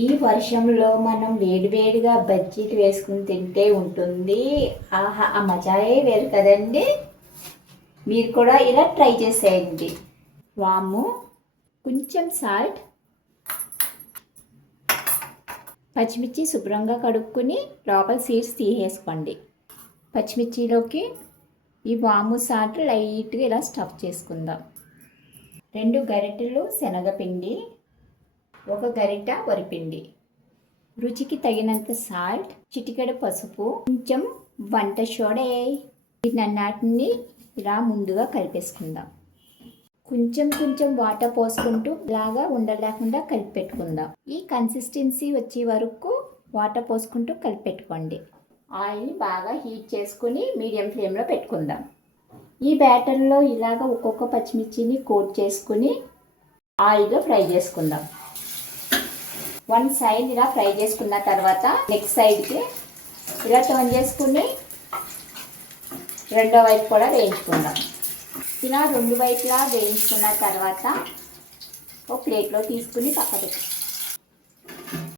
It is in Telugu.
ఈ వర్షంలో మనం వేడివేడిగా బజ్జీలు వేసుకుని తింటే ఉంటుంది. ఆహా, ఆ మజాయే వేరు కదండి. మీరు కూడా ఇలా ట్రై చేసేయండి. వాము, కొంచెం సాల్ట్, పచ్చిమిర్చి శుభ్రంగా కడుక్కుని లోపల సీడ్స్ తీసేసుకోండి. పచ్చిమిర్చిలోకి ఈ వాము సాల్ట్ లైట్గా ఇలా స్టఫ్ చేసుకుందాం. 2 గరిటెలు శనగపిండి, 1 గరిట వరిపిండి, రుచికి తగినంత సాల్ట్, చిటికెడు పసుపు, కొంచెం వంట సోడా. వీటన్నిటిని ఇలా ముందుగా కలిపేసుకుందాం. కొంచెం వాటర్ పోసుకుంటూ ఇలాగా ఉండలేకుండా కలిపెట్టుకుందాం. ఈ కన్సిస్టెన్సీ వచ్చే వరకు వాటర్ పోసుకుంటూ కలిపెట్టుకోండి. ఆయిల్ బాగా హీట్ చేసుకుని మీడియం ఫ్లేమ్లో పెట్టుకుందాం. ఈ బ్యాటర్లో ఇలాగ ఒక్కొక్క పచ్చిమిర్చిని కోట్ చేసుకుని ఆయిల్లో ఫ్రై చేసుకుందాం. 1 సైడ్ ఇలా ఫ్రై చేసుకున్న తర్వాత నెక్స్ట్ సైడ్కి ఇలా టర్న్ చేసుకుని రెండో వైపు కూడా వేయించుకుందాం. ఇలా 2 వైపులా వేయించుకున్న తర్వాత ఒక ప్లేట్లో తీసుకుని పక్కన